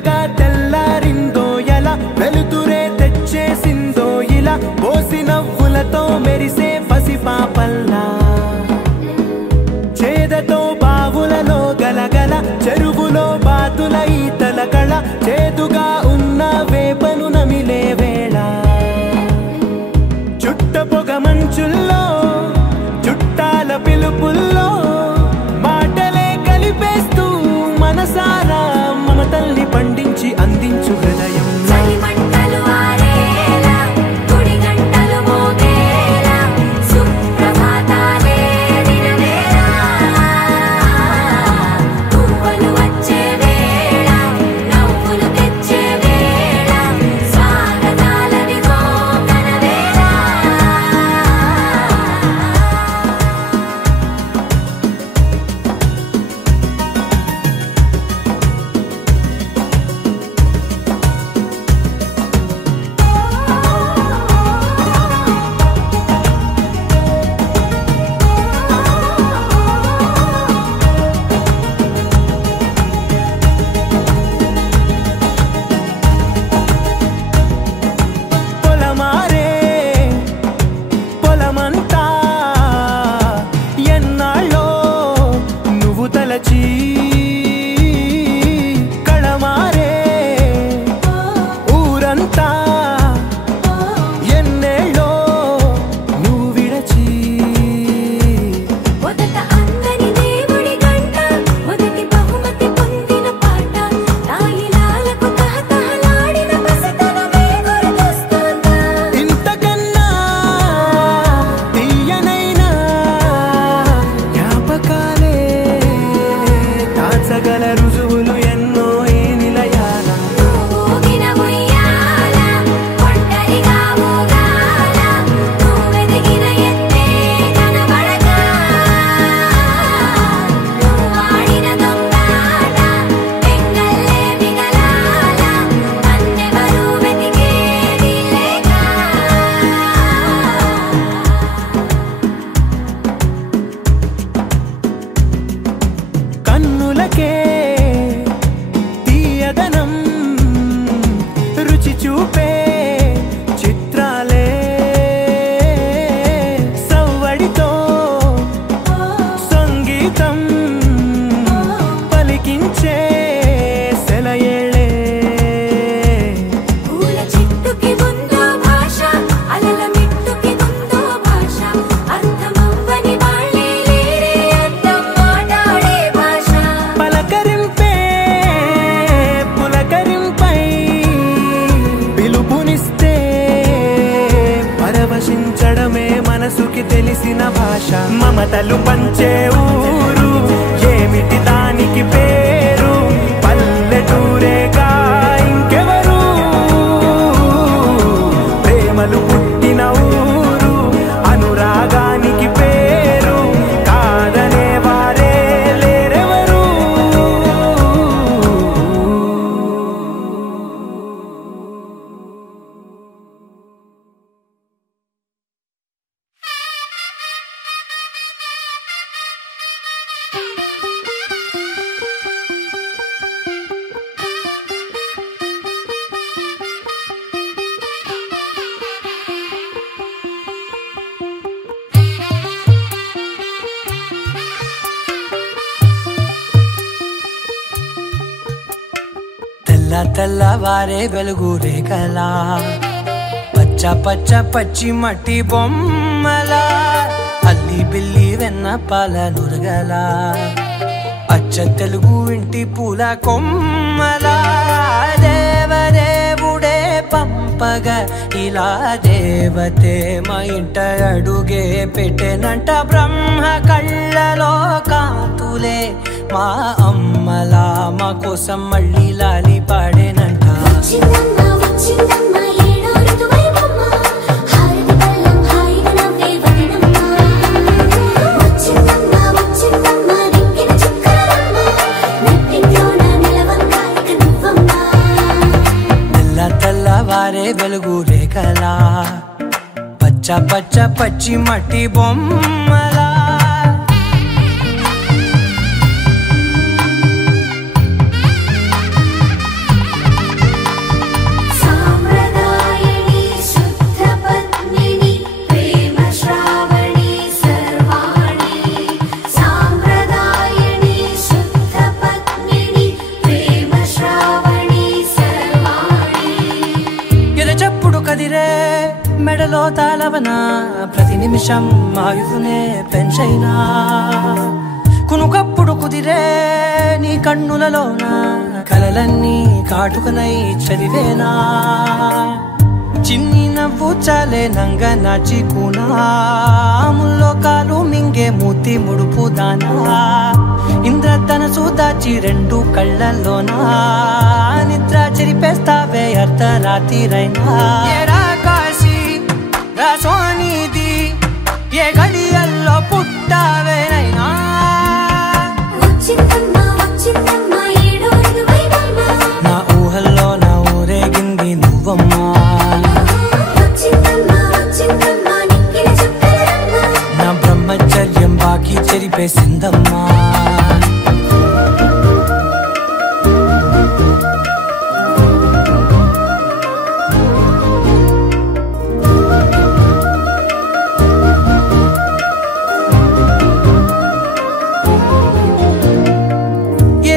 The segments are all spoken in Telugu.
మెల్లగా తెల్లారిందో ఎలా వెలుతురే తెచ్చేసిందో ఇలా పోసి నవ్వులతో మెరిసే పసిపాపల్లా చేదతో బావులలో గలగల చెరువులో బాతుల ఈతల కళ చేదుగా ఉన్న వేపను నమిలే వేళ చుట్ట పొగ మంచుల్లో చుట్టాల పిలుపుల్లో మాటలే కలిపేస్తూ మనసారా మమతల్ని పండించి అందించు హృదయం తెలిసిన భాష మమతలు పంచే ఊరు ఏమిటి దానికి పేరు పల్లెటూరేగా ఇంకెవరు ప్రేమలు పుట్టిన ఊరు అనురాగానికి పేరు కాదనే వారే లేరెవరు తెల్లవారే వెలుగు రేఖలా పచ్చ పచ్చ పచ్చి మట్టి బొమ్మలా అల్లి బిల్లి వెన్న పాల నురగలా అచ్చ తెలుగు ఇంటి పూల కొమ్మలా దేవదేవుడే పంపగా ఇలా దేవతే మా ఇంట అడుగే పెట్టెనంట బ్రహ్మ కళ్ళలో కాంతులే మా అమ్మలా మా కోసం మళ్ళీ లాలి పాడేనంట తెల్లవారే వెలుగు రేఖలా పచ్చ పచ్చ పచ్చి మట్టి బొమ్మలా గుండెలో తాళవన ప్రతి నిమిషం ఆయుధునే పెంచైనా కునుకప్పుడు కుదిరే నీ కన్నులలోన కలలన్నీ కాటుకనై చదివేనా చిన్ని నవ్వు చాలే నంగ నాచి కూనాముల్లో కాలు మింగే మూతి ముడుపు దానా ఇంద్రధనసు దాచి రెండు కళ్ళల్లోనా నిద్ర చెరిపేస్తావే అర్ధరాత్రిరైనా ఏరా కాశీ రా సోనిది ఏ గడియల్లో పుట్టావేనైనా నా ఊహల్లో నా ఊరేగింది నువ్వమ్మా నా బ్రహ్మచర్యం బాకీ చెరిపేసిందమ్మా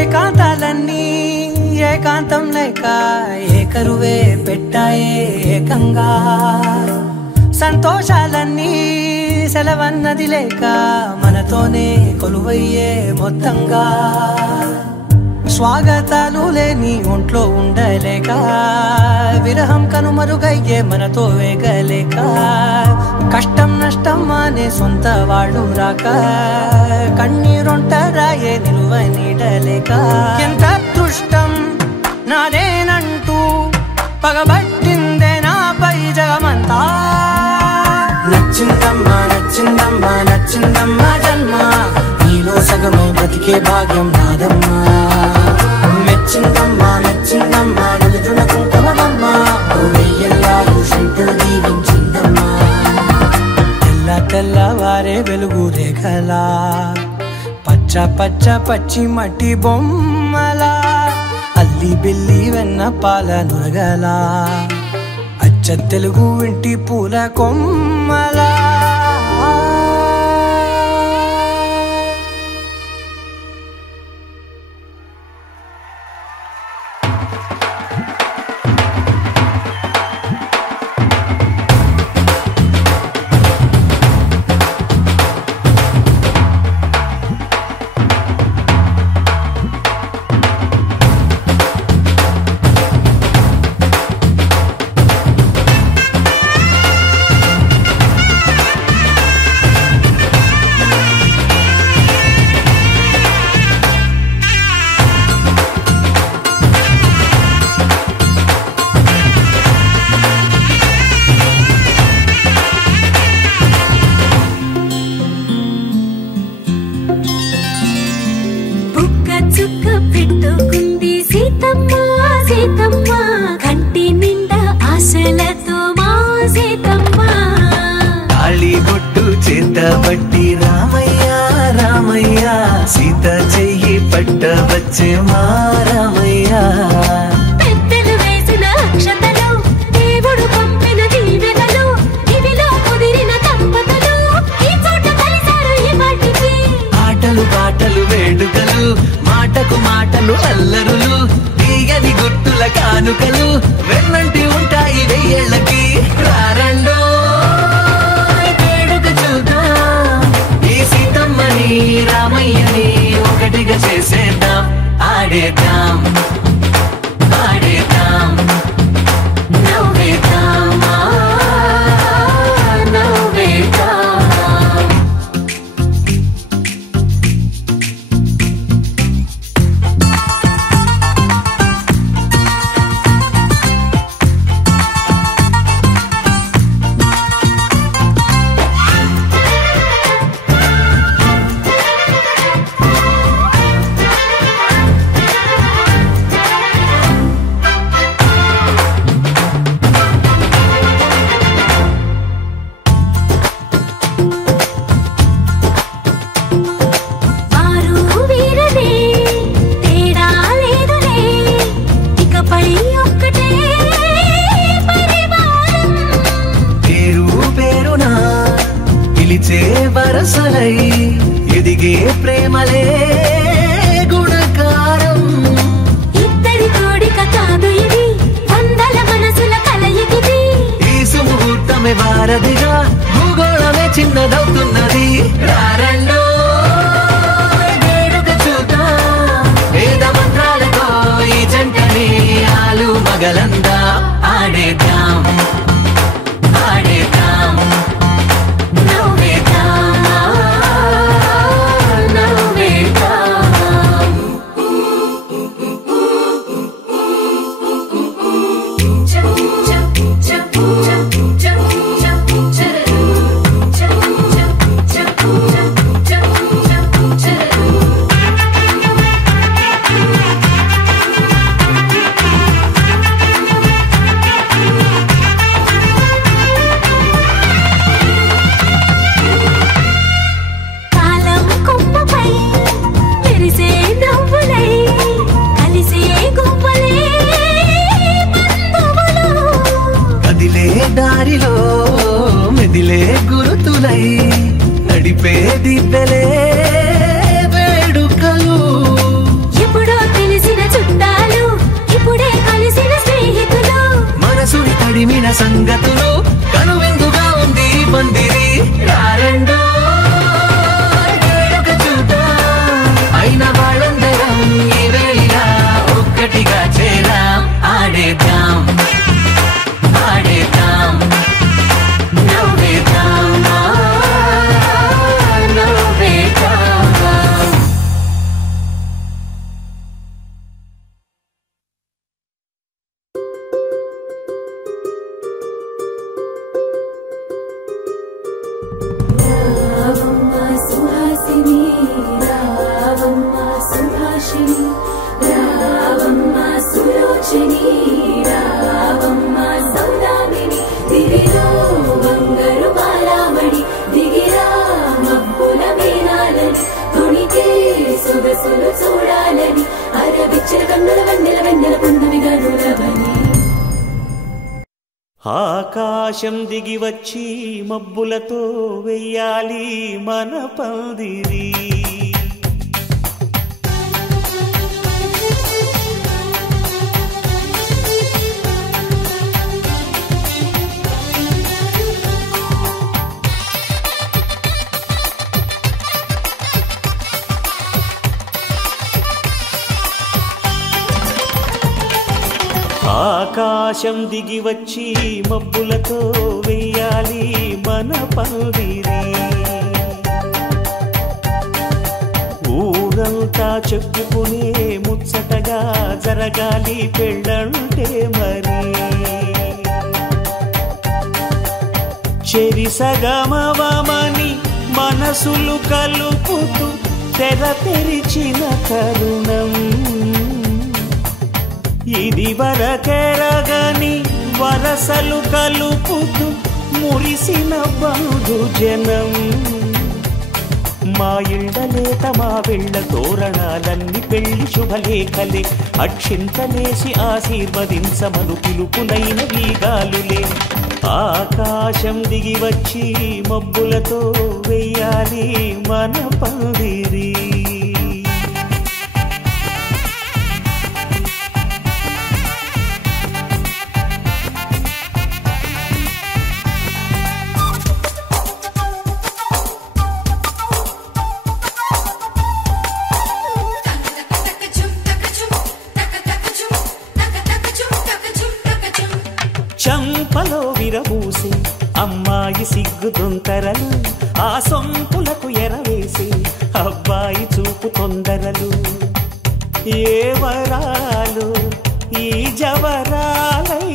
ఏకాంతాలన్నీ ఏకాంతం లేక ఏకరువే పెట్టాయే ఏకంగా సంతోషాలన్నీ సెలవన్నది లేక మనతోనే కొలువయ్యే మొత్తంగా స్వాగతాలు లేని ఒంట్లో ఉండలేక విరహం కనుమరుగయ్యే మనతో వేగలేక కష్టం నష్టం అనే సొంత వాళ్ళు రాక కన్నీరొంటరాయే నిలువ నీడలేక ఎంత అదృష్టం నాదేనంటూ పగబట్టిందే నాపై జగమంతా నచ్చిందమ్మా నచ్చిందమ్మా నచ్చిందమ్మా జన్మ నీలో సగమై బ్రతికే భాగ్యం నాదమ్మా మెచ్చిందమ్మా మెచ్చిందమ్మా నిలుచున కుంకుమమ్మా వెయ్యల్లాలు శంకులు దీవించిందమ్మా తెల్ల తెల్లవారే వెలుగు రేఖలా పచ్చ పచ్చ పచ్చి మట్టి బొమ్మలా అల్లి బిల్లి వెన్న పాల నురగలా అచ్చ తెలుగు ఇంటి పూల కొమ్మలా పట్టి రామయ్య రామయ్య సీత చెయ్యి పట్ట వచ్చే మా రామయ్య పెద్దలు వేసిన అక్షతలు దేవుడు పంపిన దీవెనలు ఇవిలో కుదిరిన దంపతులు ఈ చోట కలిసారు ఈ పాటికి ఆటలు పాటలు వేడుకలు మాటకు మాటలు అల్లరులు తీయని గుర్తుల కానుకలు వెన్నంటి ఉంటాయి వెయ్యేళ్ళకి రారండో రామయ్యని ఒకటిగా చేసేద్దాం ఆడేద్దాం ఆడేద్దాం నవ్వేద్దాం నవ్వేద్దాం నింపే దివ్వెలే వేడుకలు. ఎప్పుడో తెలిసిన చుట్టాలు ఇప్పుడే కలిసిన స్నేహితులు. మనసుని తడిమిన సంగతులు కనువిందుగా ఉంది పందిరి. రారండో వేడుక చూద్దాం, అయిన వాళ్ళందరం ఈ వేళ ఒక్కటిగా చేరాం. ఆడేద్దాం ఆడేద్దాం నవ్వేద్దాం నవ్వేద్దాం. రావమ్మ సుహాసిని రావమ్మ సుభాషిణి రావమ్మ సులోచని రావమ్మ సౌదామిని. దిగిలో బంగారు బాలామణి దిగిరా మబ్బుల మీనాలని. తొణికే సొగసులు చూడాలని అరవిచ్చల కన్నుల వెన్నెల వెన్నెల పున్నమిగా నులవని. ఆకాశం దిగి వచ్చి మబ్బులతో వెయ్యాలి మన పందిరి. ఆకాశం దిగి వచ్చి మబ్బులతో వెయ్యాలి మన పందిరి. ఊరంతా చెప్పుకునే ముచ్చటగా జరగాలి పెళ్ళంటే మరి. చెరిసగమవమని మనసులు కలుపుతూ తెర తెరిచిన తరుణం. ఇది వరకెరగని వరసలు కలుపుతూ మురిసిన బంధుజనం. మా ఇళ్ళలేత మా వెళ్ళ తోరణాలన్నీ పెళ్లి శుభలేఖలే. అక్షింతలేసి ఆశీర్వదించమను పిలుపునైన వీగాలులే. ఆకాశం దిగి వచ్చి మబ్బులతో వెయ్యాలి మన పందిరి. చంపలో విరబూసి అమ్మాయి సిగ్గుదొంతరలు. ఆ సొంపులకు ఎరవేసి అబ్బాయి చూపు తొందరలు. ఏ వరాలు ఈ జవరాలై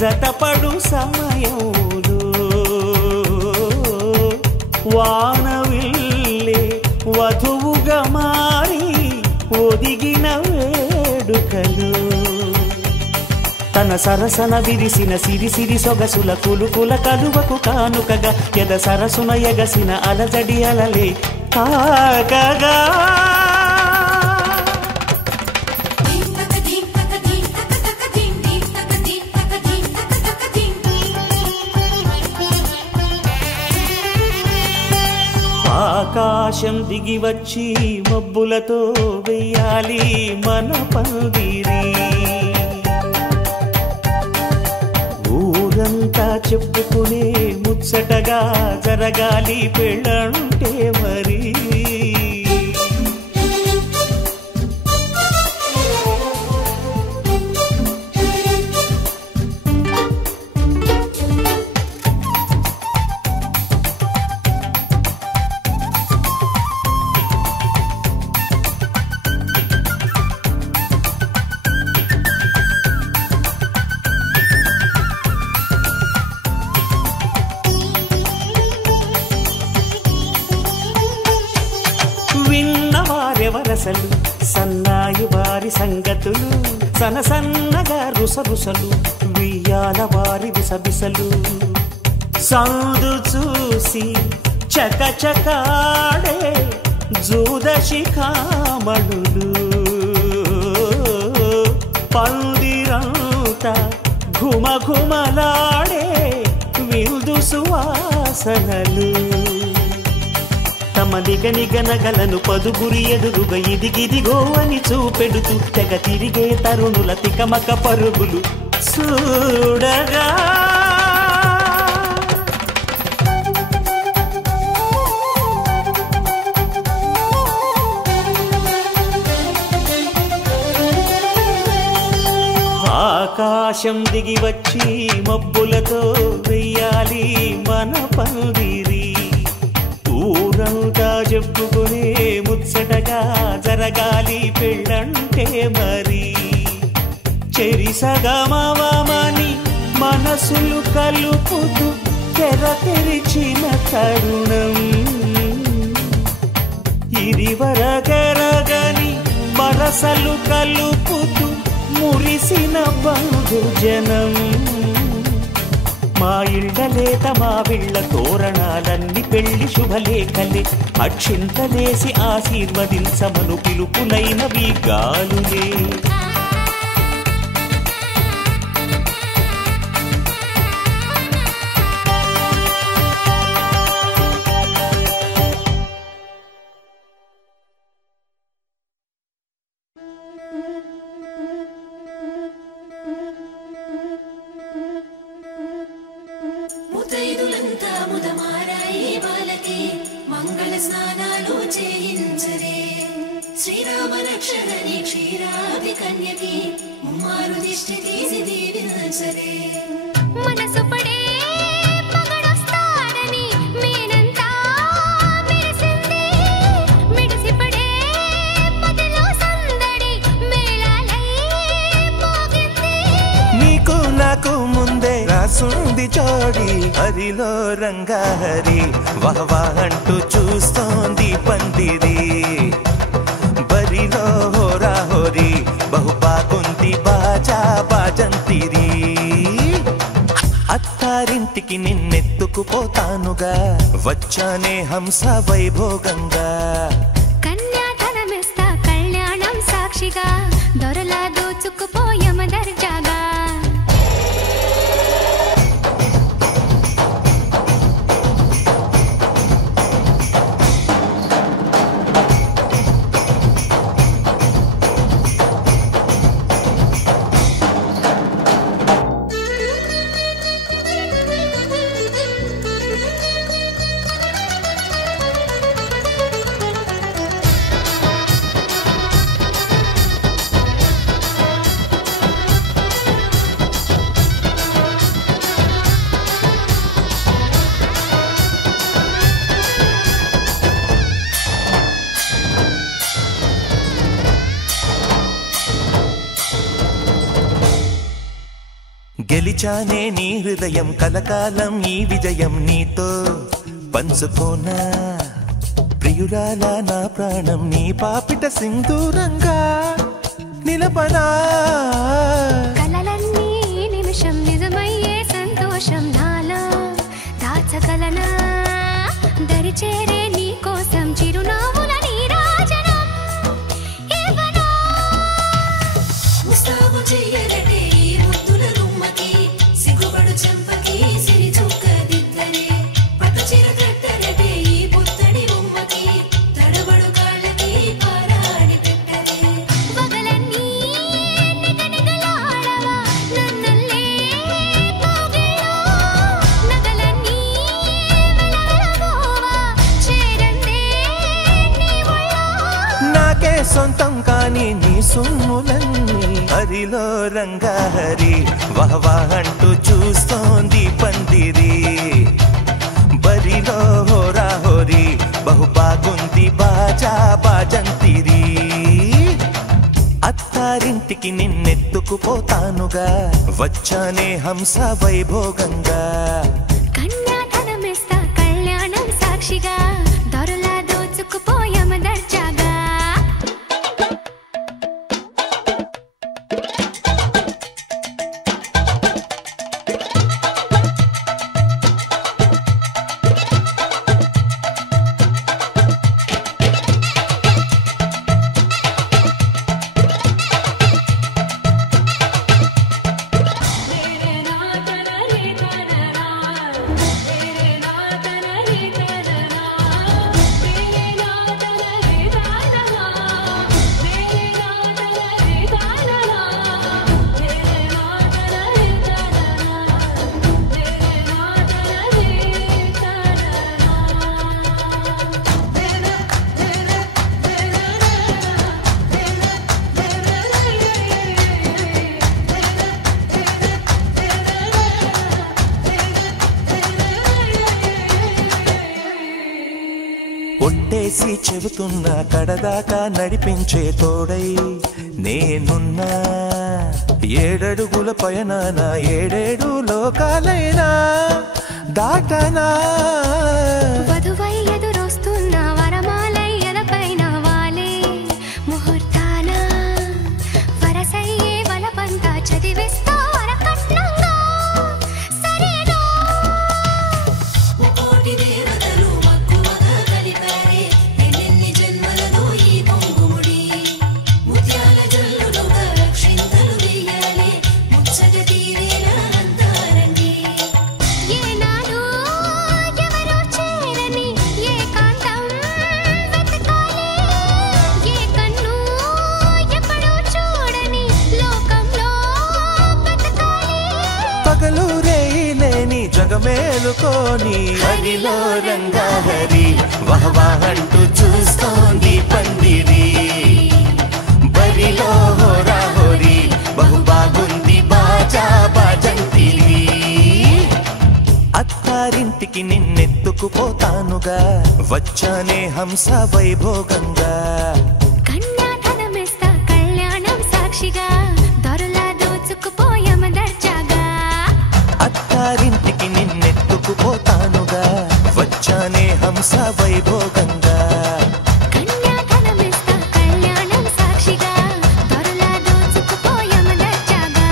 జతపడు సమయంలో. వానవిల్లే వధువుగా మారి ఒదిగిన వేడుకలు. తన సరసన విరిసిన సిరిసిరి సొగసుల కులుకుల కలువకు కానుకగా ఎద సరసున ఎగసిన అలజడి అలలే కాగగా. ఆకాశం దిగి వచ్చి మబ్బులతో వెయ్యాలి మన పందిరి. ఊరంతా చెప్పుకునే ముచ్చటగా జరగాలి పెళ్ళంటే మరి. విన్నవారెవరసలు సన్నాయి వారి సంగతులు. సనసన్నగా రుసరుసలు వియ్యాల వారి విసబిసలు. సందు చూసి చకచకాడే జూదశిఖామణులు. పందిరంతా ఘుమఘుమలాడే విందు సువాసనలు. నిగనగలను పదుగురి ఎదురుగా ఇదిగిదిగో అని చూపెడుతూ తెగ తిరిగే తరుణుల తికమక పరుగులు చూడగా ఆకాశం దిగి వచ్చి మబ్బులతో వెయ్యాలి మన పందిరి ఊరంతా చెప్పుకునే ముచ్చటగా జరగాలి పెళ్ళంటే మరి చెరిసగమవమని మనసులు కలుపుతూ తెర తెరిచిన తరుణం ఇదివరకెరగని వరసలు కలుపుతూ మురిసిన బంధుజనం మా ఇళ్ళలేత మా విళ్ళ తోరణాలన్నీ పెళ్లి శుభలేఖలే అక్షింతలేసి ఆశీర్వదించమను పిలుపులైనవి గాలులే ముతైదులంతా ముదమారాయి బాలకి మంగళ స్నానాలు చేయించరే శ్రీరామ రక్షణని క్షీరాది కన్యకి ముమ్మారు దిష్టి తీసి దీవించరే మనసు పడే మగడొస్తాడని మేనంతా మెరిసింది మెడిసి పడే పదిలో సందడి మేళాలై మోగింది నీకు నాకు ముందే రాసుంది జోడి హరిలో రంగాహరి వహవా అంటూ చూస్తోంది పందిరి బరిలో హోరా హోరి బహు బాగుంది బాజా బాజంతిరి అత్తారింటికి నిన్నెత్తుకుపోతానుగా వచ్చానే హంస వైభోగంగా కన్యాధనమిస్తా కళ్యాణం సాక్షిగా దొరలా దోచుకుపోయమ దర్జాగా గెలిచానే నీ హృదయం కలకాలం ఈ విజయం నీతో పంచుకోనా ప్రియురాల నా ప్రాణం నీ పాపిట సింధూరంగా నిలపనా కలలన్నీ నిమిషం నిజమయ్యే సంతోషం నాలో దాచగలనా దరిచేరే నీ కోసం చిరునవ్వుల నీరాజనం ఇవ్వనా ముస్తాబు చెయ్యరటే ఈ ముద్దుల గుమ్మకి సిగ్గుబడు చెంపకి సిరి చుక్క దిద్దరే పట్టు చీర కట్టరటే ఈ పుత్తడి బొమ్మకి తడబడు కాళ్ళకి పారాడి పెట్టరే పగలన్నీ నిగనిగలాడవా నన్నల్లే పోగేయో నగలన్నీ వెలవెలబోవా చేరందే నీ ఒళ్ళో నాకే సొంతం కాని నీ సొమ్ములన్నీ హరిలో రంగాహరి వహవా అంటూ చూస్తోంది పందిరి బరిలో హోరా హోరి బహు బాగుంది బాజా బాజంతిరి అత్తారింటికి నిన్నెత్తుకుపోతానుగా వచ్చానే హంస వైభోగంగా కన్యాధనమిస్తా కళ్యాణం సాక్షిగా దొరలా దోచుకుపోయమ దర్జాగా చేసి చెబుతున్నా కడదాకా నడిపించే తోడై నేనున్నా 7 అడుగుల పయనాన 7 లోకాలైనా దాటనా వధువై ఎదురొస్తున్న వరమాలై ఎదపైన వాలే ముహూర్తాన వరసయ్యే వలపంతా చదివిస్తా వరకట్నంగా సరేనా కోటి దేవతలు మక్కువగా కలిపారే ఎన్నెన్ని జన్మలలో ఈ పొంగుముడి ముత్యాల జల్లులుగా రక్షింతలు వెయ్యాలే ముచ్చట తీరేలా అంతారండి ఏనాడు ఎవరో చేరని ఏకాంతం వెతకాలి ఏ కన్ను ఎప్పుడూ చూడని లోకంలో బతకాలి పగలు రేయిలేని జగమేలుకోని హరిలో రంగాహరి వహవాహంటూ చూస్తోంది పందిరి బరిలో హోరాహోరి బహు బాగుంది బాజా బాజంతిరి అత్తారింటికి నిన్నెత్తుకుపోతానుగా వచ్చానే హంస వైభోగంగా కన్యాధనమిస్తా కళ్యాణం సాక్షిగా దొరలా దోచుకుపోయామ దర్జాగా అత్తారింటికి నిన్నెత్తుకుపోతానుగా వచ్చానే హంస వైభోగంగా కన్యాధనమిస్తా కళ్యాణం సాక్షిగా దొరలా దోచుకుపోయామ దర్జాగా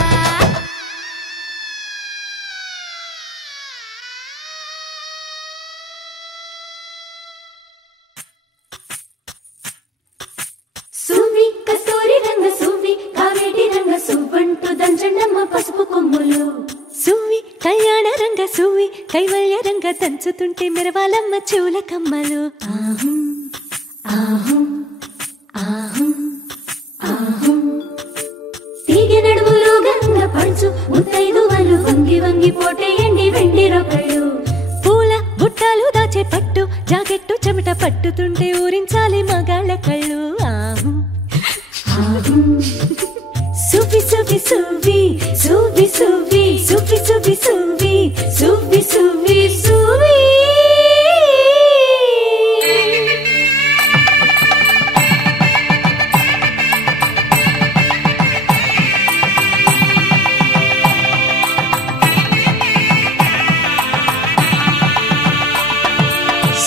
సువ్వి కస్తూరి రంగ సువ్వి కావేటి రంగ సువ్వంటూ దంచండమ్మ పసుపు కొమ్ములు సువ్వి కళ్యాణ రంగ సువ్వి కైవల్య రంగ దంచుతుంటే మెరవాలమ్మ చెవుల కమ్మలు తీగె నడుములు గంగ పంచు ముత్తైదువలు వంగి వంగి పోటేయండి వెండి రొకళ్ళు పూల బుట్టాలు దాచే పట్టు జాకెట్టు చెమట పట్టుతుంటే ఊరించాలి మగాళ్ళ కళ్ళు ఆహు సువ్వి సువ్వి సువ్వి సువ్వి సువ్వి సువ్వి సువ్వి సువ్వి సువ్వి సువ్వి సువ్వి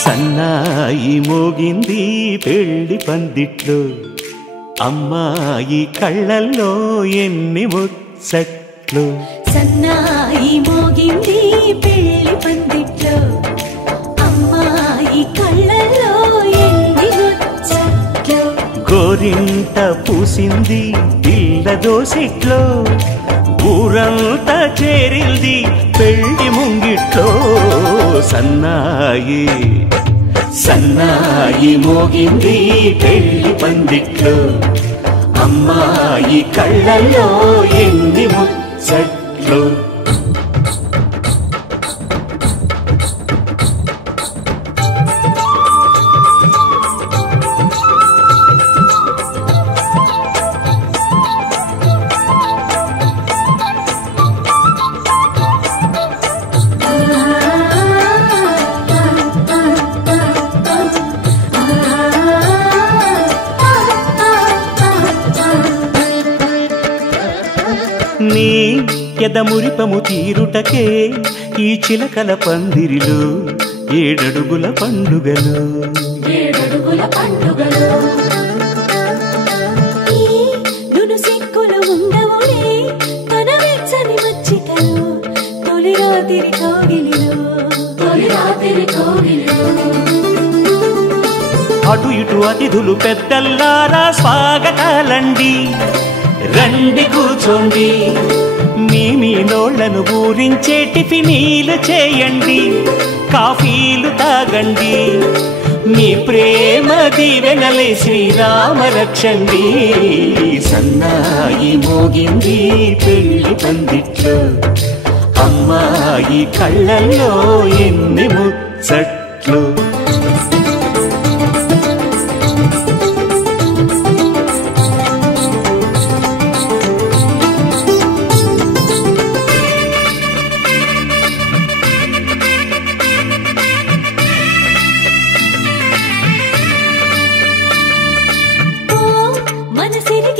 సన్నాయి మోగింది పెళ్లి పందిట్లో అమ్మాయి కళ్ళల్లో ఎన్ని ముచ్చట్లు సన్నాయి మోగింది పెళ్లి పందిట్లో అమ్మాయి కళ్ళల్లో ఎన్ని ముచ్చట్లు గోరింట పూసింది పిల్ల దోసిట్లో ఊరంతా చేరింది పెళ్లి ముంగిట్లో సన్నాయి సన్నాయి మోగింది పెళ్లి పందిట్లో అమ్మాయి కళ్ళల్లో ఎన్ని ముచ్చట్లు నీ ఎదమురిపము తీరుటకే ఈ చిలకల పందిరిలో 7 అడుగుల పండుగలు ఏడడుగుల పండుగలు ఈ నును సిక్కులు ఉండవులే తన వెచ్చని మచ్చికలు తొలి రాత్రి కోగిలిలో తొలి రాత్రి కోవిలు అటు ఇటు అతిథులు పెద్దల్లారా స్వాగతాలండి రండి కూర్చోండి మీ నోళ్లను ఊరించే టిఫినీలు చేయండి కాఫీలు తాగండి మీ ప్రేమ దీవెనలే శ్రీరామ రక్షండి సన్నాయి మోగింది పెళ్లి పందిట్లో అమ్మాయి కళ్ళల్లో ఎన్ని ముచ్చట్లు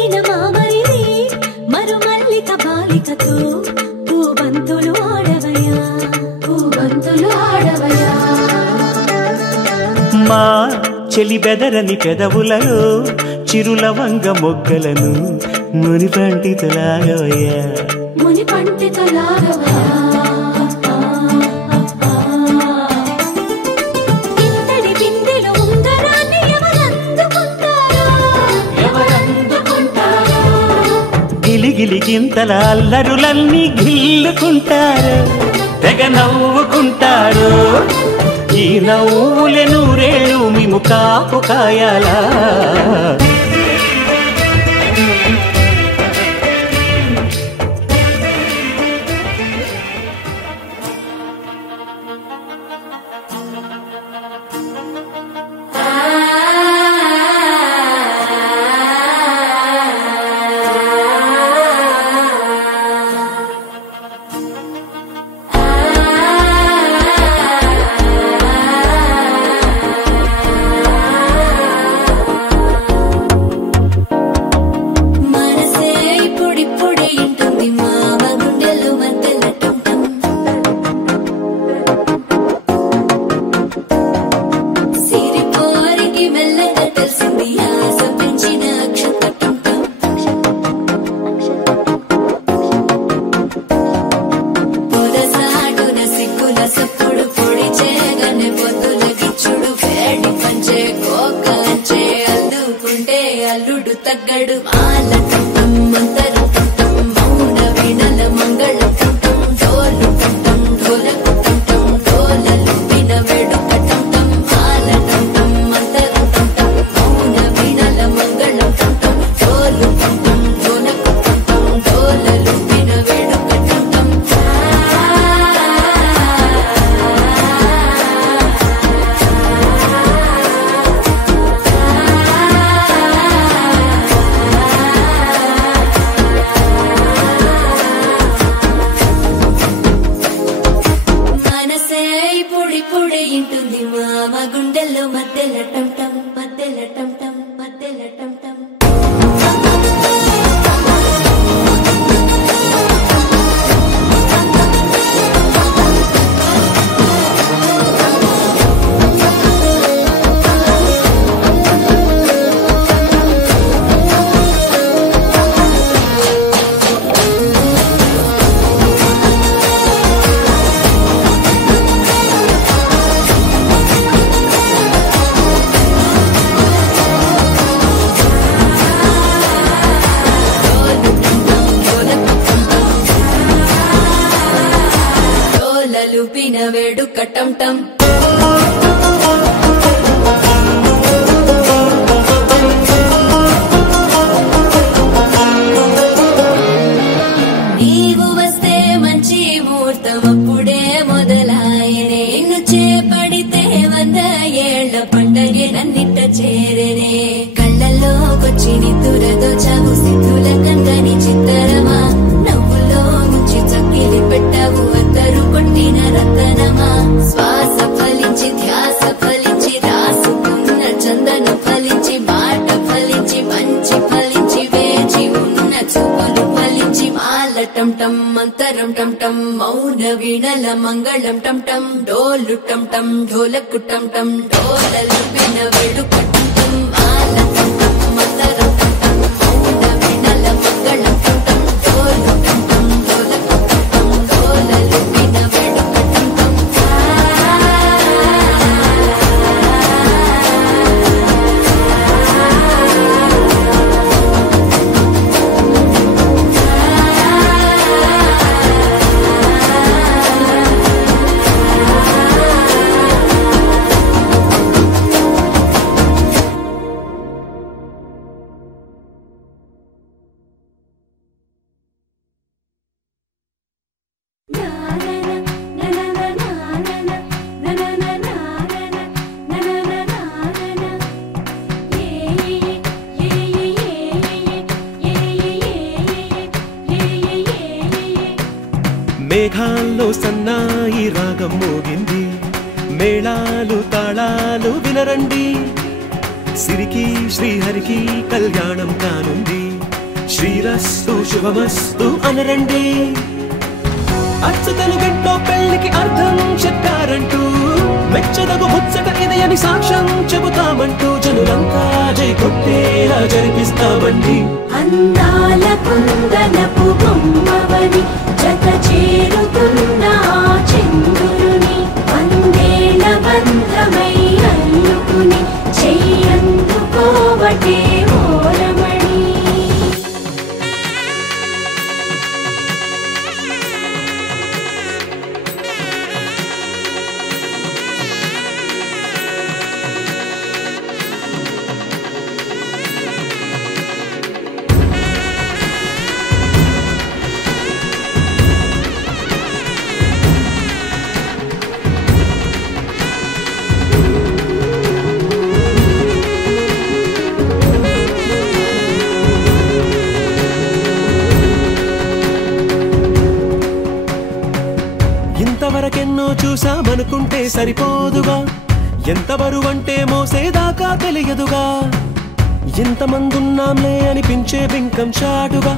ఎదిగిన మామరిది మరుమల్లిక బాలికతో పూబంతులు ఆడవయా మా చెలి బెదరని పెదవులలో చిరులవంగ మొగ్గలను మునిపంటితలాగవయ్యా ఇంతటి బిందెలో ఉంగరాన్ని ఎవరందుకుంటారో గిలిగిలి గింతల అల్లరులన్నీ గిల్లుకుంటారు తెగ నవ్వుకుంటారు ఈ నవ్వులే నూరేళ్ళు మేము కాపు కాయాలా అల్లుడు తగ్గడు మాల కంఠం మంతరం కంఠం మౌన వీణల మంగళం కంఠం డోలు కంఠం ఢోలకు కంఠం డోలలు విన వేడుక కంఠం మాల కంఠం మంతరం కంఠం మౌన వీణల మంగళం కంఠం డోలు కంఠం ఢోలకు కంఠం డోలలు విన వేడుక కంఠం ఇంటుంది మామ గుండెల్లో మధ్యల టంటం మధ్యల టంటం మధ్యల టంటం వేడుక టంటం నీవు వస్తే మంచి ముహూర్తం అప్పుడే మొదలాయనే నిన్ను చేపడితే 100 ఏళ్ల పండగే నన్నిట్ట చేరేనే కళ్ళల్లోకొచ్చి నిద్దురదోచావు సిద్ధుల కందని చిత్తరమా నవ్వులో ముంచి చక్కిలి పెట్టావు అద్దరు కొట్టిన రతనమా శ్వాస ఫలించి ధ్యాస ఫలించి రాసుకున్న చందన ఫలించి మాట ఫలించి మంచి ఫలించి వేచి ఉన్న చూపులు ఫలించి మాల టంటం మంతరం టంటం మౌన వీణల మంగళం టంటం డోలు టంటం ఢోలకు టంటం డోలలు విన వేడుక టంటం మాల టంటం మంతరం టంటం మౌన వీణల మంగళం టంటం డోలు టంటం ఢోలకు టంటం డోలలు విన వేడుక టంటం మేఘాల్లో సన్నాయి రాగం మోగింది మేళాలు తాళాలు వినరండి సిరికి శ్రీహరికి కళ్యాణం కానుంది శ్రీరస్తు శుభమస్తు అనరండి. అచ్చు తెలుగింట్లో పెళ్లికి అర్థం చెప్పారంటూ మెచ్చదగు ముచ్చట ఇదయని సాక్ష్యం చెబుతామంటూ జనులంతా జై కొట్టేలా జరిపిస్తామండి. అందాల కుందనపు బొమ్మవని జత చేరుతున్న చంద్రుని వందేల బంధమై అల్లుకుని చెయ్యందుకోవటే ఓరమణి. ఇంతవరకెన్నో చూసామనుకుంటే సరిపోదుగా, ఎంత బరువంటే మోసేదాకా తెలియదుగా, ఎంతమందున్నాంలే అనిపించే బింకం చాటుగా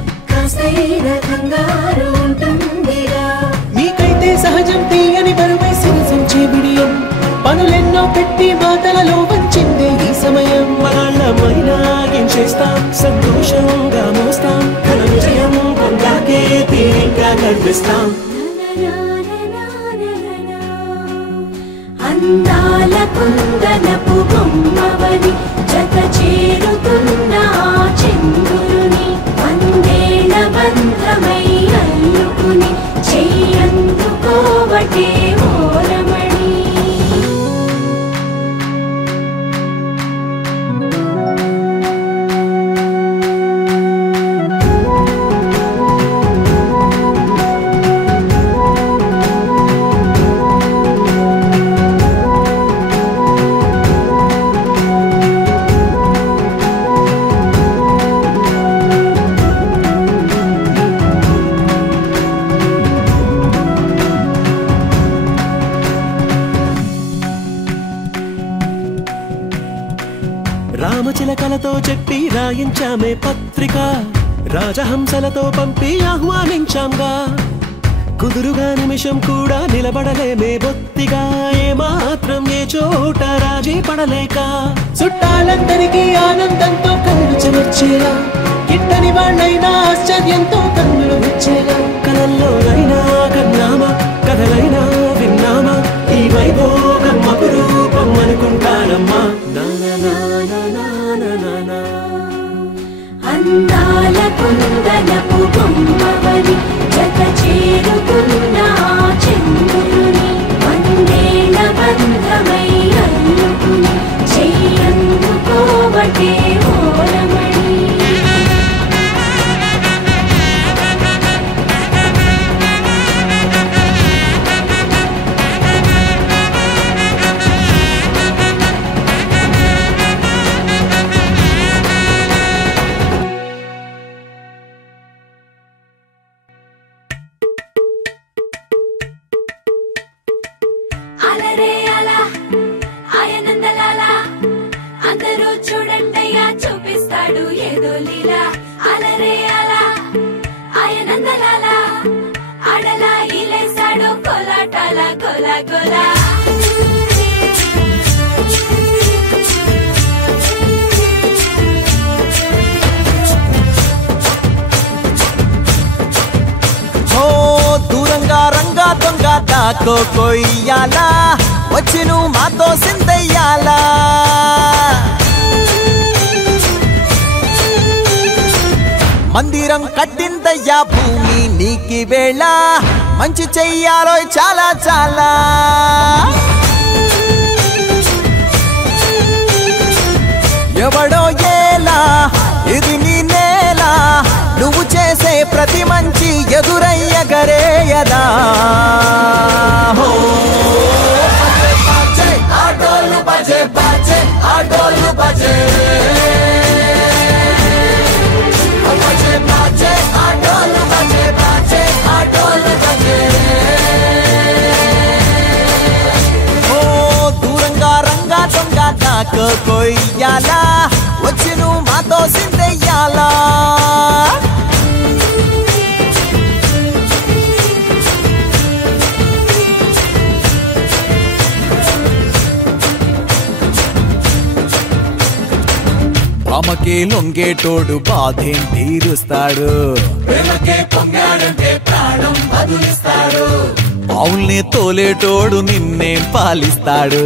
మీకైతే సహజం తీయని బరువై సిరిసించే బిడియం, పనులెన్నో పెట్టి మాటలలో వంచిందే ఈ సమయం. మగాళ్ళమైనా ఏం చేస్తాం, సంతోషంగా మోస్తాం, ఘన విజయం పొందాకే తీరిగ్గా కనిపిస్తాం. అందాల కుందనపు బొమ్మవని జత చేరుతున్న చంద్రుని వందేల బంధమై అల్లుకుని చెయ్యందుకోవటే ఓరమణి. రామచిలకలతో చెప్పి రాయించామే పత్రిక, రాజహంసలతో పంపి ఆహ్వానించాంగా, కుదురుగా నిమిషం కూడా నిలబడలేమే బొత్తిగా, ఏమాత్రం ఏ చోట రాజీ పడలేక, చుట్టాలందరికీ ఆనందంతో కళ్ళు చెమర్చేలా, కిట్టని వాళ్ళైనా ఆశ్చర్యంతో కన్నులు వచ్చేలా, కలల్లోనైనా కన్నామా కథలైనా విన్నామా, ఈ వైభోగం అపురూపం అనుకుంటానమ్మా. అందాల కుందనపు బొమ్మవని జత చేరుతున్న చంద్రుని వందేల బంధమై అల్లుకుని చెయ్యందుకోవటే ఓరమణి. అలరే అలా ఆయనందలాలా అందరూ చూడండయ్యా చూపిస్తాడు ఏదో లీలా. అలరే అలా ఆయనందలాలా అడలా ఇలేసాడు కోలాటాల గోలా గోలా. దూరంగా రంగా దొంగ దాకో కొయ్యాలా, వచ్చి నువ్వు మాతో సిందయ్యాలా. మందిరం కట్టిందయ్యా భూమి నీకి వేళ, మంచి చెయ్యాలో చాలా చాలా. ఎవడో ఏలా ఇది నీ నేల, నువ్వు చేసే ప్రతి మంచి ఎదురయ్యగరేయదా. ఆటోలు బజే బజే ఆటోలు బజే బజే బజే ఆటోలు బజే బజే ఆటోలు బజే. ఓ దూరంగా రంగా దొంగ దాకో కొయ్యాలా, వచ్చి నువ్వు మాతో సిందయ్యాలా. ఆమెకే లొంగేటోడు బాధేం తీరుస్తాడు ఆవుల్ని తోలేటోడు నిన్నేం పాలిస్తాడు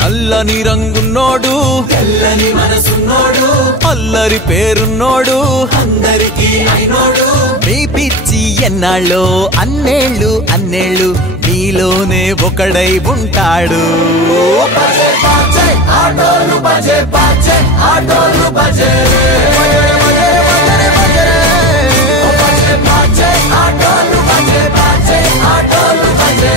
నల్లని రంగున్నోడు తెల్లని మనసున్నోడు అల్లరి పేరున్నోడు అందరికీ అయినోడు మీ పిచ్చి ఎన్నాళ్ళో అన్నేళ్ళు అన్నేళ్ళు నీలోనే ఒకడై ఉంటాడు ఆటోలు బజే బాజే ఆటోలు బజే ఆటోలు బజే బాజే ఆటోలు బజే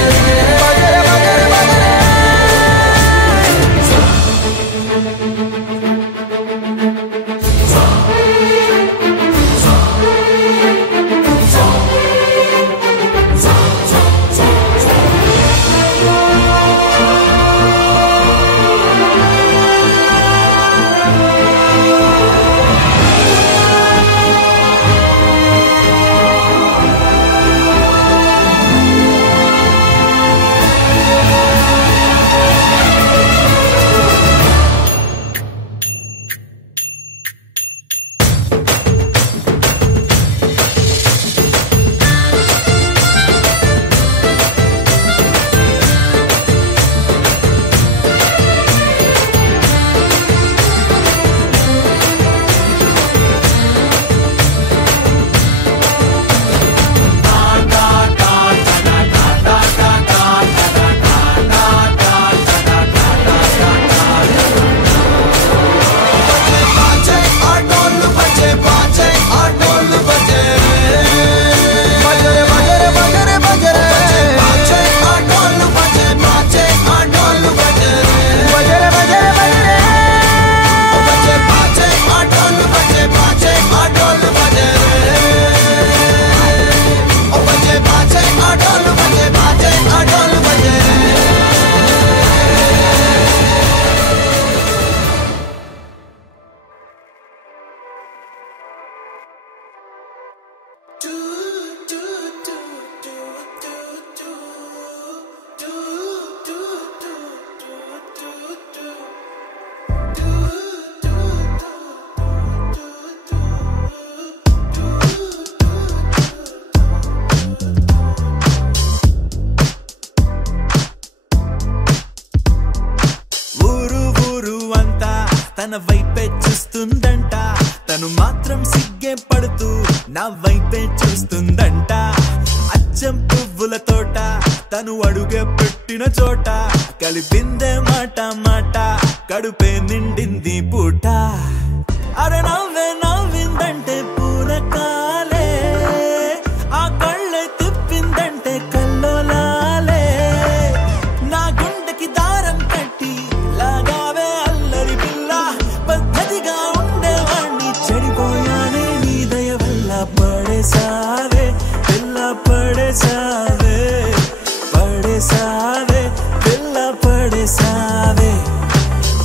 తన వైపే చూస్తుందంట తను మాత్రం సిగ్గే పడుతూ నా వైపే చూస్తుందంట అచ్చం పువ్వుల తోట తను అడుగే పెట్టిన చోట కలిపిందే మాట మాట కడుపే నిండింది పూట అరే నవ్వే నవ్విందంటే పూనకాలే ఆ కళ్ళే తిప్పిందంటే కల్లోలాలే నా గుండెకి దారం కట్టి లాగావే అల్లరి పిల్ల పద్ధతిగా ఉండేవాణ్ణి చెడిపోయానే నీ దయ వల్ల పడేసావే పిల్ల పడేసావే పడేసావే పిల్ల పడేసావే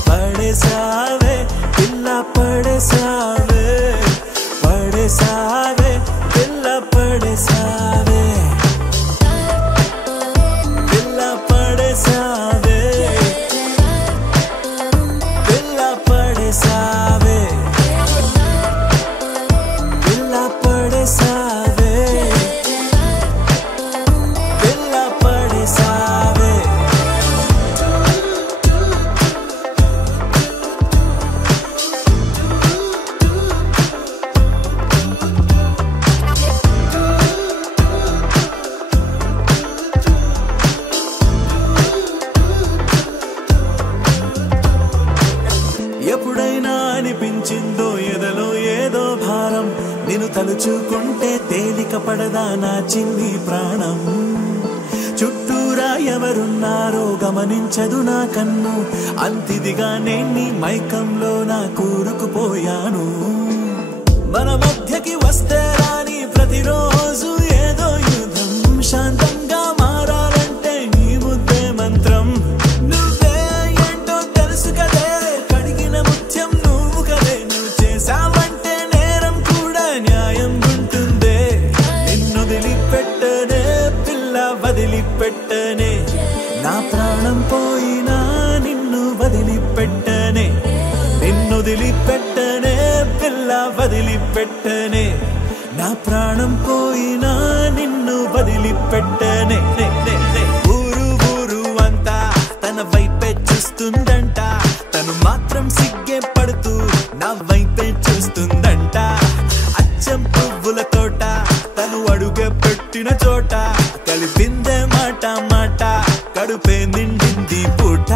పడేసావే పిల్ల పడేసావే పడేసావే పిల్ల పడేసావే పిల్ల పడేసావే పిల్ల పడేసావే పిల్ల పడేసావే పిల్ల పడేసావే ఎప్పుడైనా అనిపించిందో ఎదలో ఏదో భారం నిన్ను తలుచుకుంటే తేలిక పడదా నా చిన్ని ప్రాణం చుట్టూరా ఎవరున్నారో గమనించదు నా కన్ను అంతిదిగా నేను మైకంలో నా కూరుకుపోయాను మన మధ్యకి వస్తే రాని ప్రతిరోజు ఏదో యుద్ధం శాంతంగా మారాలంటే నీ ముద్దే మంత్రం నువ్వే ఏంటో తెలుసు కదే కడిగిన ముత్యం నువ్వు కదే నువ్వు చేసావంటే నేరం కూడా న్యాయం ఉంటుందే నిన్ను వదిలిపెట్టనే పిల్ల వదిలిపెట్టనే నా ప్రాణం పోయినా నిన్ను వదిలిపెట్టనే పిల్ల వదిలిపెట్టనే నా ప్రాణం పోయినా నిన్ను వదిలిపెట్టనే ఊరు ఊరు అంతా తన వైపే చూస్తుందంట తను మాత్రం సిగ్గే పడుతూ నా వైపే చూస్తుందంట అచ్చం పువ్వుల తోట తను అడుగే పెట్టిన చోట కలిపిందే మాట మాట కడుపే నిండింది పూట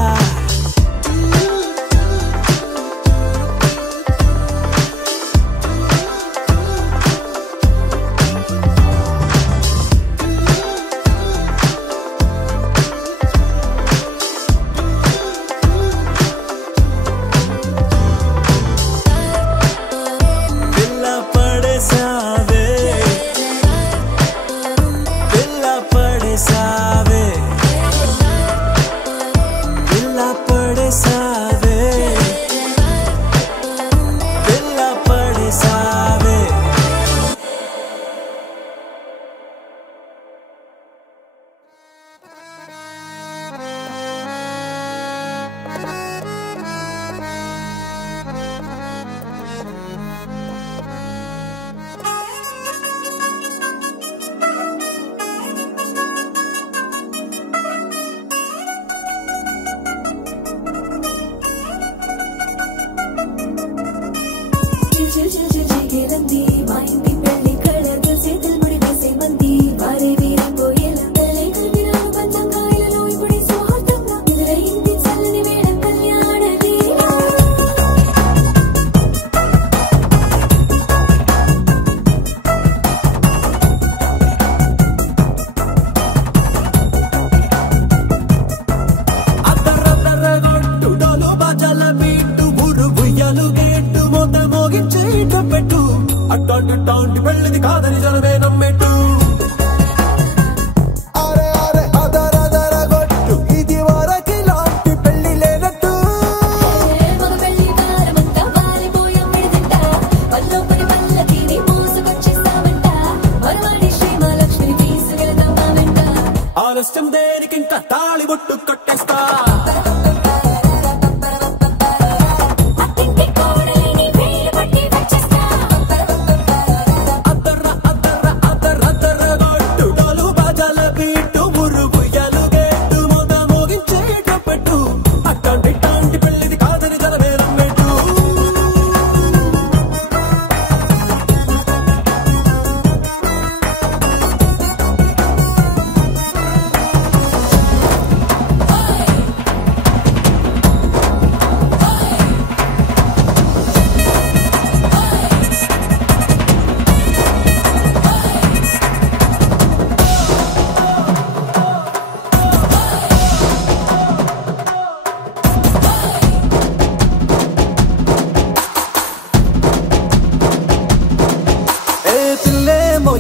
ఆలస్యం దేనికి ఇంకా తాళిబొట్టు కట్టేస్తా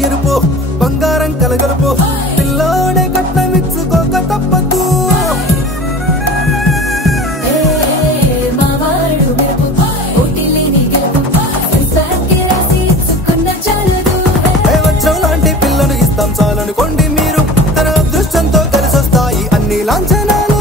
ఎరుపు బంగారం కలగలుపు పిల్లోడే కట్టమిచ్చుకోక తప్పదు వజ్రం లాంటి పిల్లను ఇస్తాం చాలనుకోండి మీరు తన అదృష్టంతో కలిసొస్తాయి అన్ని లాంఛనాలు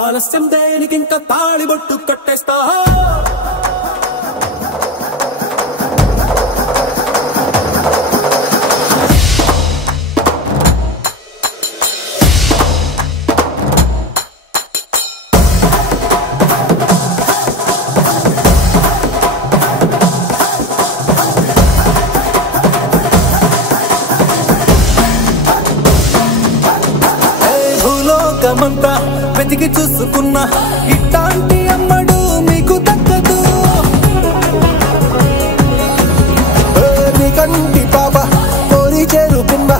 ఆలస్యం దేనికి ఇంకా తాళిబొట్టు కట్టేస్తా భూలోకమంతా వెతికి చూసుకున్నా ఇట్లాంటి అమ్మడు మీకు దక్కదు కంటి పాప కోరి చేరుకున్న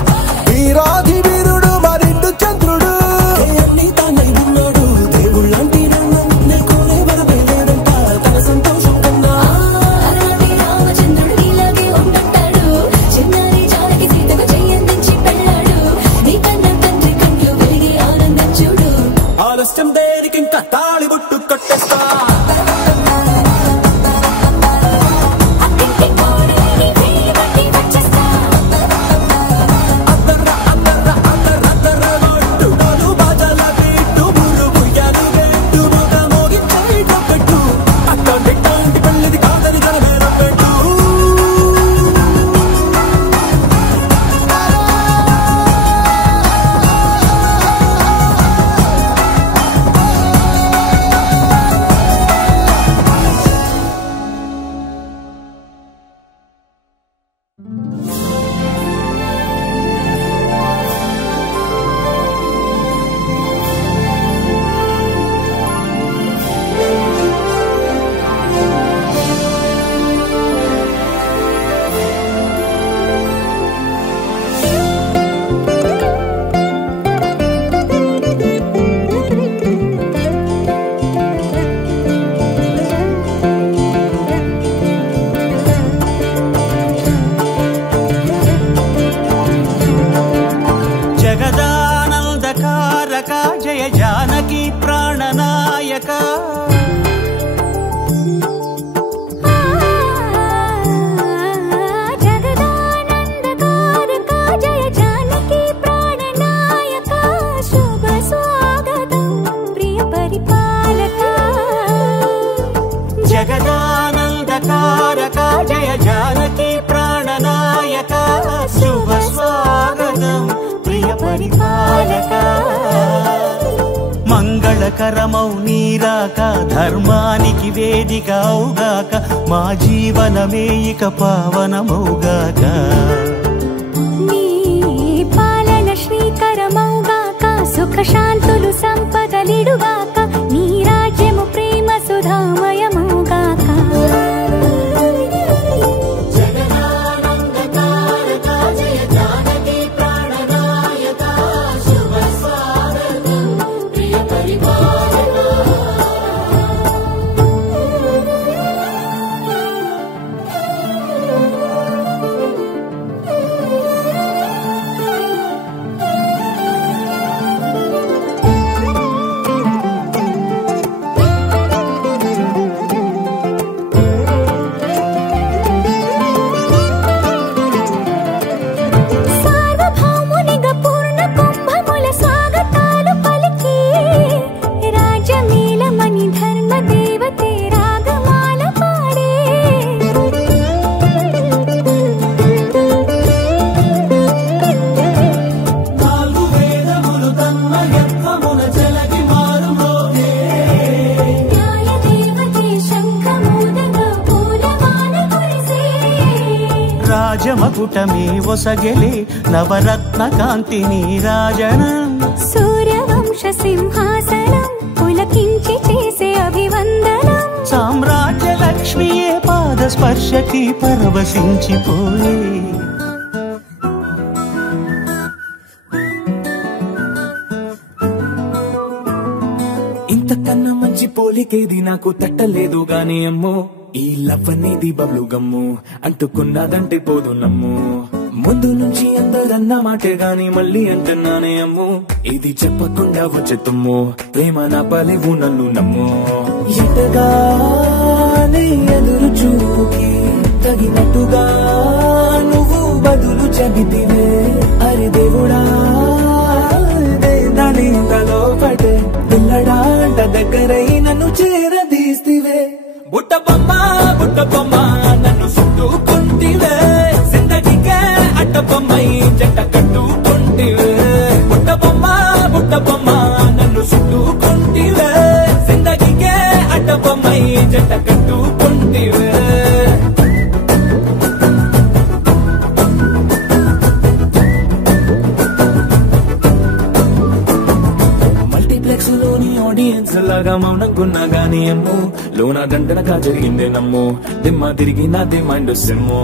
వీరాధి వీరుడు మరిండు చంద్రుడు అన్ని తానై ఉన్నాడు దేవుళ్ళంటి నన్ను కోరే వరమే లేదంట తన సంతోషం కన్నా రామచంద్రుడు ఇలాగే ఉంటాడు చిన్నారి జానకి సీతకు చెయ్యందించి పెళ్ళాడు నీ కన్న తండ్రి కంట్లో వెలిగి ఆనందం చూడు ఆలస్యం దేనికి ఇంకా తాళిబొట్టు కట్టే తారక జయ జానకి ప్రాణనాయక జగదానందకారక జయ జానకి ప్రాణనాయక శుభ స్వాగతం ప్రియ పరిపాలక మంగళకరమౌ నీరాక ధర్మానికి వేదిక అవుగాక మా జీవనమే ఇక పావనమౌగాక నీ పాలన శ్రీకరమౌగాక సుఖ శాంతులు సంపదలిడుగాక నీ రాజ్యము ప్రేమ సుధామయమౌగాక జగదానందకారక జయ జానకి ప్రాణనాయక శుభ స్వాగతం ప్రియ పరిపాలక రాజమకుటమే ఒసగెలే నవరత్న కాంతి నీరాజనం సూర్యవంశ సింహాసనం పులకించి చేసే అభివందనం సామ్రాజ్య లక్ష్మియే పాద స్పర్శకి పరవశించిపోయే ఇంతకన్నా మంచి పోలికేది నాకు తట్టలేదు గాని అమ్మో ఈ లవ్ అనేది బబ్లు గమ్ము అంటుకున్నదంటే పోదు నమ్ము ముందు నుంచి అందరన్న మాటే గాని మళ్ళీ అంటున్నానే అమ్ము ఇది చెప్పకుండా వచ్చే తుమ్ము ప్రేమ నా పలేవు నన్ను నమ్ము ఎంతగానే ఎదురు చూకి తగినట్టుగా నువ్వు బదులు చెబితివే అరే దేవుడా దానిలో పడే పిల్లడాంట దగ్గరై నన్ను చేరదీస్తివే బుట్ట బొమ్మ నన్ను చుట్టుకుంటివే జిందగీకే అడ్డ బొమ్మై జంట కట్టుకుంటివే బుట్ట బొమ్మ నన్ను చుట్టుకుంటివే జిందగీకే అడ్డ బొమ్మై జంట కట్టుకుంటివే మల్టీప్లెక్స్ లోని ఆడియన్స్ లాగా మౌనంకున్నా గానీ అమ్ము లోన దండనగా జరిగిందే నమ్ము దిమ్మ తిరిగి నాది మైండ్ సిమ్ము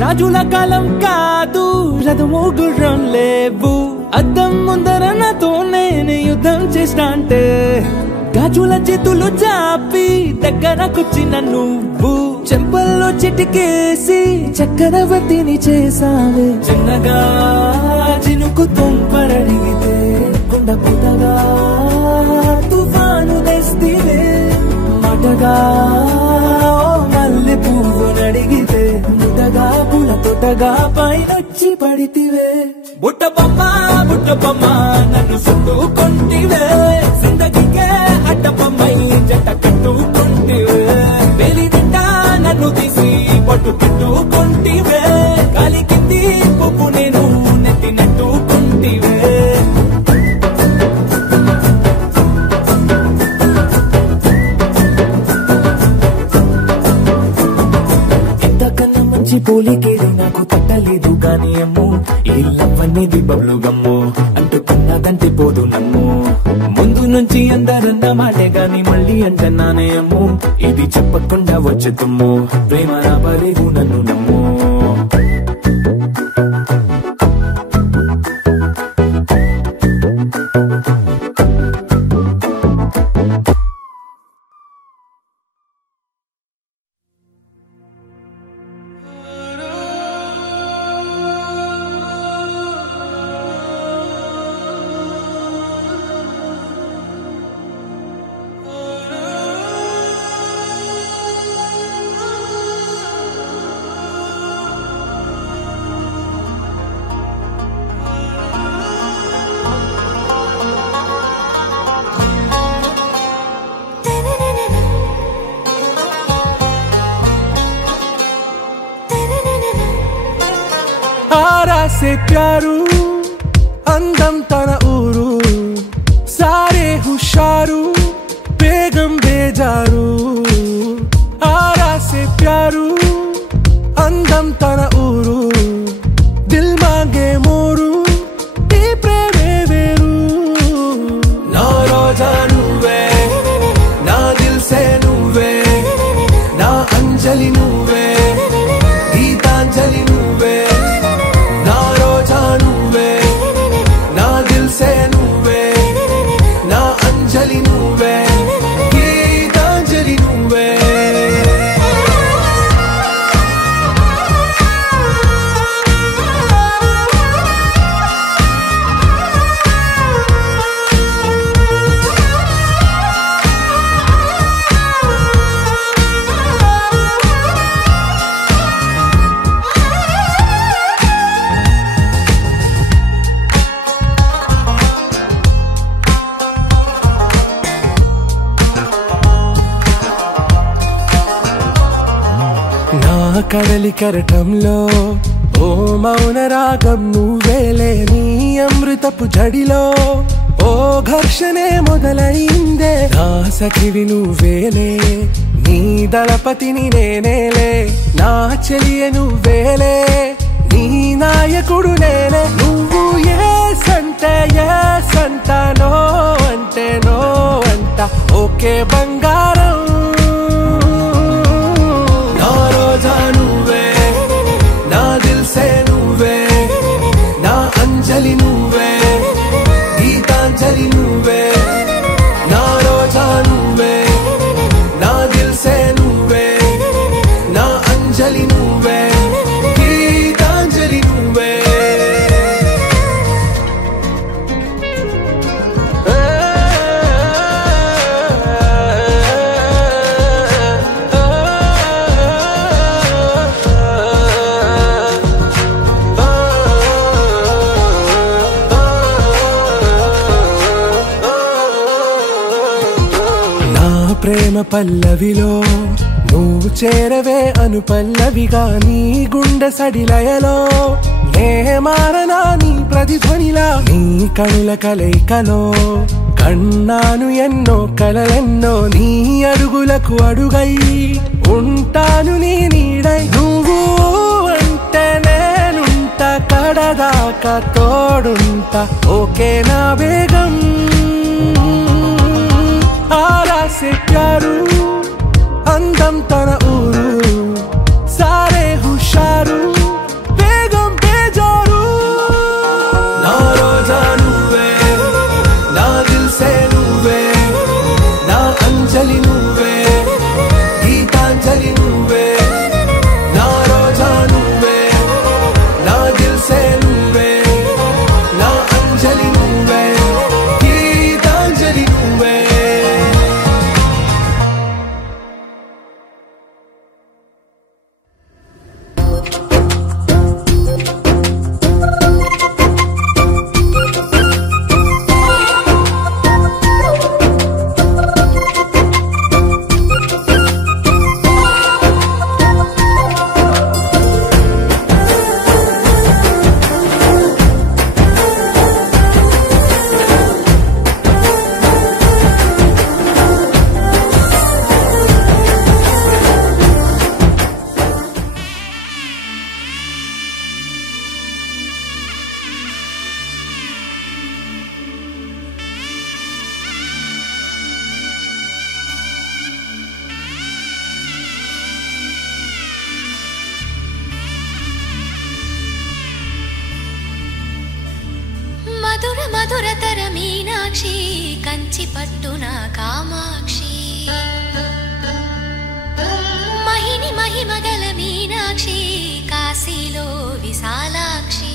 రాజుల కాలం కాదు రథము గుర్రం లేవు అద్దం ముందర నాతో నేను యుద్ధం చేస్తా అంటే గాజుల చేతులు చాపి దగ్గరకొచ్చిన నువ్వు చెంపల్లో చిటికేసి చక్రవర్తిని చేసావే చిన్నగా చినుకు తుంపరడిగితే కుండ పుట్టగా తుఫాను తెస్తివే మాటగా మల్లె పువ్వు నడిగితే ముటగా పుల తొటగా పైనొచ్చి పడితివే బుట్ట బొమ్మ నన్ను చుట్టుకుంటివే జిందగీకే అడ్డ బొమ్మై జంట కట్టుకుంటివే వేలి నిండా నన్ను తీసి పట్టు పెట్టుకుంటివే కాలి కింది పువ్వు నేను నెట్టినట్టుకుంటివే పోలికేది నాకు తట్ట తట్టలేదు గాని అమ్ము ఈ లవ్ అనేది బబ్లు గమ్ము అంటుకున్నదంటే పోదు నమ్ము ముందు నుంచి అందరన్న మాటే గాని మళ్ళీ అంటున్నానే అమ్ము ఇది చెప్పకుండా వచ్చే తుమ్ము ప్రేమ రాబలేదు నన్ను నమ్ము से प्यारू अंदम तन ऊरू सारे हुशारू बेगम बेजारू आरा से प्यारू अंदम तन ऊरू दिल मांगे मोरू नी प्रेमे वेरू ना रोजा नुवे ना दिल से नुवे ना अंजलि नुवे गीतांजलि नुवे ना दिल से नुवे ना अंजलि नुवे गीतांजलि नुवे కడలి కరటంలో ఓ మౌన రాగం నువ్వేలే నీ అమృతపు జడిలో ఓ ఘర్షణే మొదలైందే నా సఖివి నువ్వేలే నీ దళపతిని నేనేలే నా చెలియ నువ్వేలే నీ నాయకుడు నేనే నువ్వు ఏ సంట నో అంటే నో అంట ఓకే బంగారం नुवे ना दिल से नुवे ना अंजलि नुवे गीतांजलि नुवे ना रोजा नुवे ना दिल से नुवे ना अंजलि नुवे गीतांजलि नुवे ప్రేమ పల్లవిలో నువ్వు చేరవే అను పల్లవిగా నీ గుండె సడిలయలో నే మారనా నీ ప్రతిధ్వనిలా నీ కనుల కలయికలో కన్నాను ఎన్నో కలలెన్నో నీ అడుగులకు అడుగై ఉంటాను నీ నీడై నువ్వు అంటే నేనుంట కడదాకా తోడుంటా ఓకే నా వేగం आरा से प्यारू अंदम तन ऊरू सारे हुशारू बेगम बेजारू ना रोजा नुवे ना दिल से नुवे ना अंजलि नुवे गीतांजलि नुवे ना रोजा नुवे ना दिल से नुवे ना अंजलि नुवे गीतांजलि नुवे మధుర మధురతర మీనాక్షి కంచి పట్టున కామాక్షి మహిని మహిమగల మీనాక్షి కాశీలో విశాలాక్షి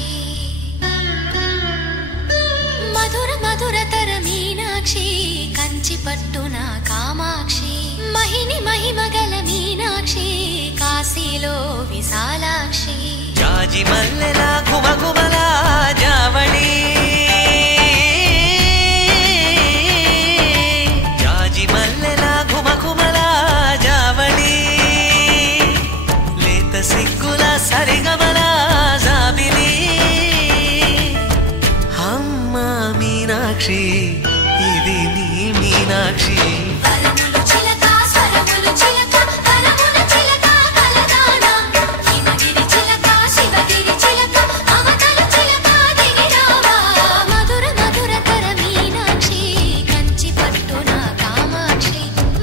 మధుర మధురతర మీనాక్షి కంచి పట్టున కామాక్షి మహిని మహిమగల మీనాక్షి కాశీలో విశాలాక్షి జాజి మల్లెల గుమగుమల జావళి జాజి మల్లెల గుమగుమల జావళి లేత సిగ్గుల సరిగమల జాబిలి అమ్మ మీనాక్షి ఇది నీ మీనాక్షి వరములు చిలక స్వరములు చిలక కరముల చిలక కలదాన హిమగిరి చిలక శివగిరి చిలక అవతల చిలక దిగిరావా మధుర మధురతర మీనాక్షి కంచి పట్టున కామాక్షి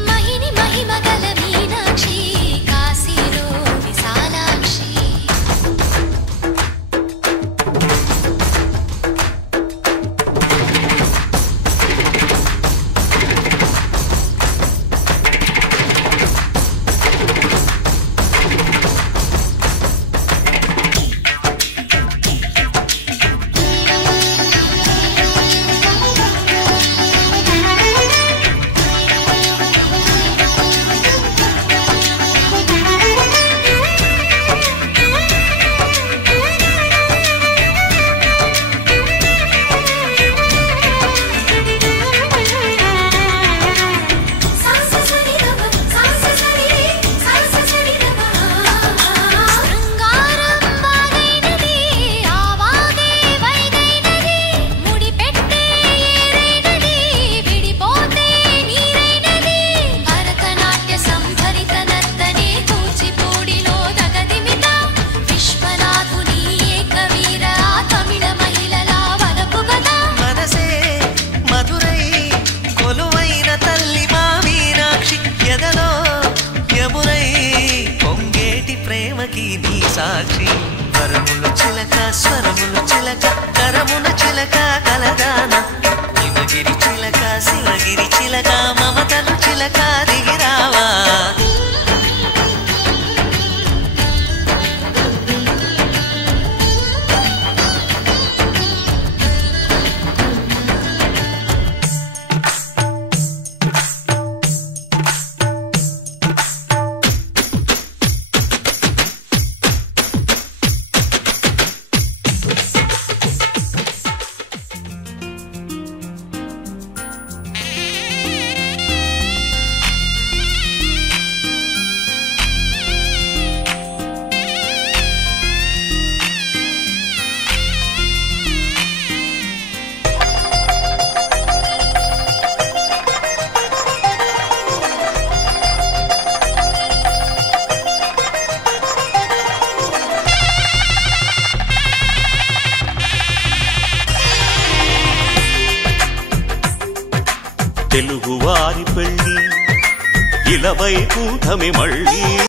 మహిని మహిమగల మీనాక్షి కాశీలో విశాలాక్షి సాక్షి వరములు చిలక స్వరములు చిలక కరమున చిలక కలదాన హిమగిరి చిలక శివగిరి చిలక మమతలు చిలక దిగిరావా తెలుగువారి పెళ్ళి ఇలవై కూటమి మళ్ళీ